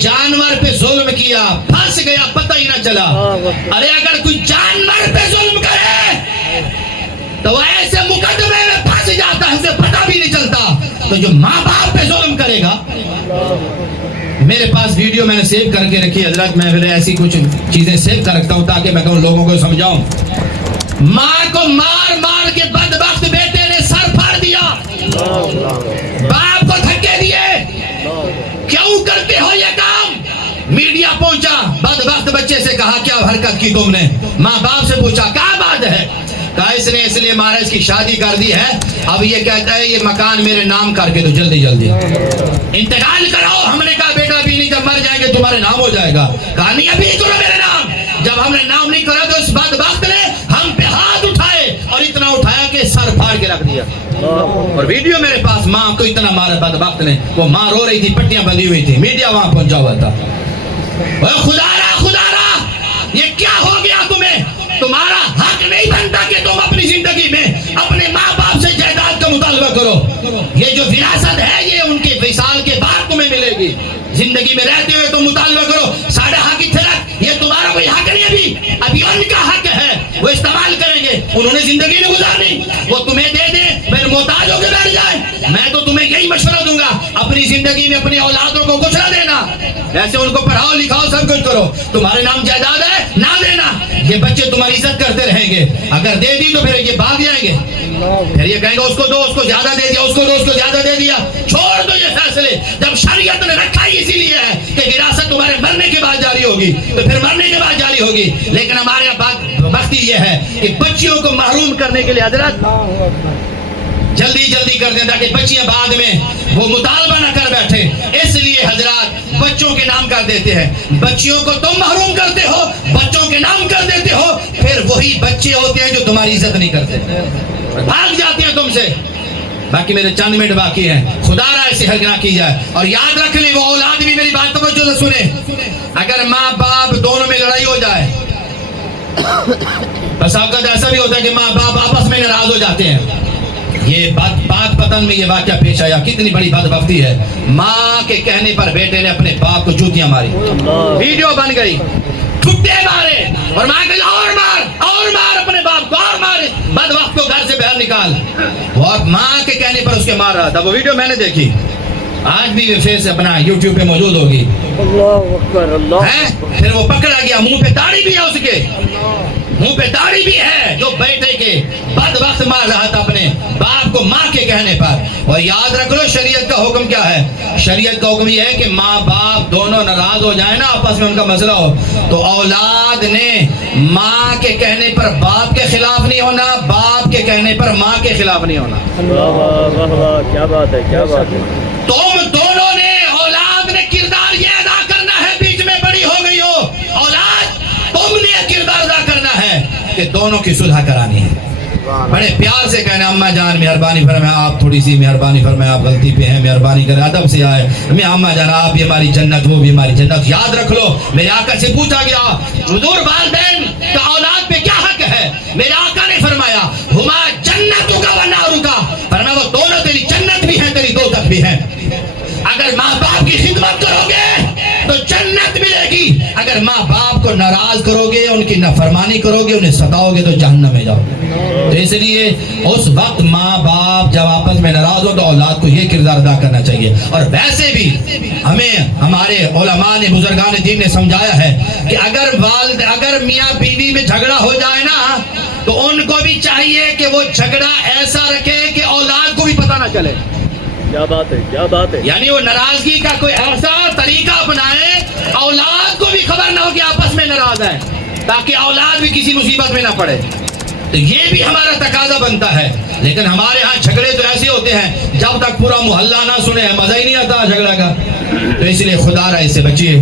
جانور پہ ظلم کیا پھنس گیا پتہ ہی نہ چلا. ارے اگر کوئی جانور پہ ظلم کرے تو ایسے مقدمے میں پھنس جاتا ہے, اسے پتہ بھی نہیں چلتا. تو جو ماں باپ پہ ظلم کرے گا, میرے پاس ویڈیو میں نے سیو کر کے رکھی حضرت, میں پھر ایسی کچھ چیزیں سیو کر رکھتا ہوں تاکہ میں کہوں لوگوں کو سمجھاؤں. ماں کو مار مار کے بدبخت بیٹے نے سر پھاڑ دیا, باپ کو دھکے دیے. کیوں کرتے ہو یہ کام؟ میڈیا پہنچا, بدبخت بچے سے کہا کیا حرکت کی تم نے؟ ماں باپ سے پوچھا کیا بات ہے؟ کہا اس نے اس لیے مارا, اس کی شادی کر دی ہے, اب یہ کہتا ہے یہ مکان میرے نام کر کے تو جلدی جلدی انتقال کراؤ. ہم نے کہا بیٹا ابھی نہیں, جب مر جائیں گے تمہارے نام ہو جائے گا. کہا نہیں ابھی کرو میرے نام. جب ہم نے نام نہیں کرا تو اس بدبخت نے ہم پہ ہاتھ اٹھائے اور اتنا اٹھایا کہ سر پھاڑ کے رکھ دیا. اور ویڈیو میرے پاس, ماں کو اتنا مارا بدبخت نے, وہ ماں رو رہی تھی, پٹیاں بندھی ہوئی تھی, میڈیا وہاں پہنچا ہوا تھا. خدا را یہ کیا ہو گیا تمہیں؟ تمہارا حق نہیں بنتا کہ تم اپنی زندگی میں اپنے ماں باپ سے جائیداد کا مطالبہ کرو. یہ جو وراثت ہے یہ ان کے وصال کے بعد تمہیں ملے گی. زندگی میں رہتے ہوئے تم مطالبہ کرو ساڑھا حق اتنے رکھ, یہ تمہارا کوئی حق نہیں, ابھی ان کا حق ہے, وہ استعمال کریں گے. انہوں نے زندگی نہیں گزارنی, وہ تمہیں دے دیں پھر محتاج ہو کے بیٹھ جائے. میں تو تمہیں یہی مشورہ دوں گا, اپنی زندگی میں اپنی اولادوں کو کچھ نہ دینا. ایسے ان کو پڑھاؤ لکھاؤ سب کچھ کرو, تمہارے نام جائیداد ہے نہ دینا. یہ بچے تمہاری عزت کرتے رہیں گے, اگر دے دی تو پھر یہ بھاگ جائیں گے, پھر یہ کہیں گے اس کو دو, اس کو زیادہ دے دیا, اس کو دو, اس کو زیادہ دے دیا. چھوڑ دو یہ فیصلے. جب شریعت نے رکھا ہی اسی لیے ہے کہ وراثت تمہارے مرنے کے بعد جاری ہوگی, تو پھر مرنے کے بعد جاری ہوگی. لیکن ہمارے یہاں بختی یہ ہے کہ بچیوں کو محروم کرنے کے لیے حضرت جلدی جلدی کر دیں تاکہ بچیاں بعد میں وہ مطالبہ نہ کر بیٹھے. اس لیے حضرات بچوں کے نام کر دیتے ہیں. بچیوں کو تم محروم کرتے ہو, بچوں کے نام کر دیتے ہو, پھر وہی بچے ہوتے ہیں جو تمہاری عزت نہیں کرتے, بھاگ جاتے ہیں تم سے. باقی میرے چند منٹ باقی ہیں, خدا را ایسے حرکت نہ کی جائے. اور یاد رکھ لیں, وہ اولاد بھی میری بات توجہ سے سنیں, اگر ماں باپ دونوں میں لڑائی ہو جائے, بس آپ کا ایسا بھی ہوتا ہے کہ ماں باپ آپس میں ناراض ہو جاتے ہیں. یہ بات پتن میں یہ واقعہ پیش آیا, کتنی بڑی بدبختی ہے. ماں کے کہنے پر بیٹے نے اپنے باپ کو جوتیاں ماری, ویڈیو بن گئی, ٹھٹے مارے, اور ماں کہ اور مار اپنے باپ کو, اور مار, بدبخت کو گھر سے باہر نکال. اور ماں کے کہنے پر اس کے مار رہا تھا. وہ ویڈیو میں نے دیکھی, آج بھی فیس اپنا یوٹیوب پہ موجود ہوگی. پھر وہ پکڑا گیا, منہ پہ داڑھی بھی ہے, اس کے منہ پہ داڑھی بھی ہے, جو بیٹے کے بدبخت مار رہا تھا اپنے باپ کو ماں کے کہنے پر. اور یاد رکھ لو شریعت کا حکم کیا ہے. شریعت کا حکم یہ ہے کہ ماں باپ دونوں ناراض ہو جائیں نا, آپس میں ان کا مسئلہ ہو, تو اولاد نے ماں کے کہنے پر باپ کے خلاف نہیں ہونا, باپ کے کہنے پر ماں کے خلاف نہیں ہونا. کیا بات ہے, کیا بات ہے. تم دونوں نے, اولاد نے کردار یہ ادا کرنا ہے, بیچ میں بڑی ہو گئی ہو اولاد, تم نے کردار ادا کرنا ہے کہ دونوں کی صلح کرانی ہے. بڑے پیار سے کہنا اماں جان مہربانی فرمائیں, آپ تھوڑی سی مہربانی فرمائیں, آپ غلطی پہ ہیں, مہربانی کریں, ادب سے آئے. میں اماں جان آپ بھی ہماری جنت, وہ بھی ہماری جنت. یاد رکھ لو, میرے آقا سے پوچھا گیا حضور والدین کا اولاد پہ کیا حق ہے. میرے آقا نے فرمایا ہما جنتوں کا و ناروں کا, فرمایا وہ دونوں تیری جنت بھی ہیں, تیری دوزخ بھی ہیں. اگر ماں باپ کی خدمت کرو گے تو جنت ملے گی, اگر ماں باپ کو ناراض کرو گے, ان کی نافرمانی کرو گے, انہیں ستاؤ گے تو جہنم میں جاؤ گے. تو اس لیے اس وقت ماں باپ جب آپس میں ناراض ہو تو اولاد کو یہ کردار ادا کرنا چاہیے. اور ویسے بھی ہمیں ہمارے علماء نے, بزرگان دین نے سمجھایا ہے کہ اگر میاں بیوی میں جھگڑا ہو جائے نا, تو ان کو بھی چاہیے کہ وہ جھگڑا ایسا رکھے کہ اولاد کو بھی پتہ نہ چلے. کیا بات ہے, کیا بات ہے. یعنی وہ ناراضگی کا کوئی ایسا طریقہ اپنائے, اولاد کو بھی خبر نہ ہو کہ آپس میں ناراض ہیں, تاکہ اولاد بھی کسی مصیبت میں نہ پڑے. تو یہ بھی ہمارا تقاضا بنتا ہے. لیکن ہمارے ہاں جھگڑے تو ایسے ہوتے ہیں جب تک پورا محلہ نہ سنے مزہ ہی نہیں آتا جھگڑا کا. تو اس لیے خدا را اس سے بچیے.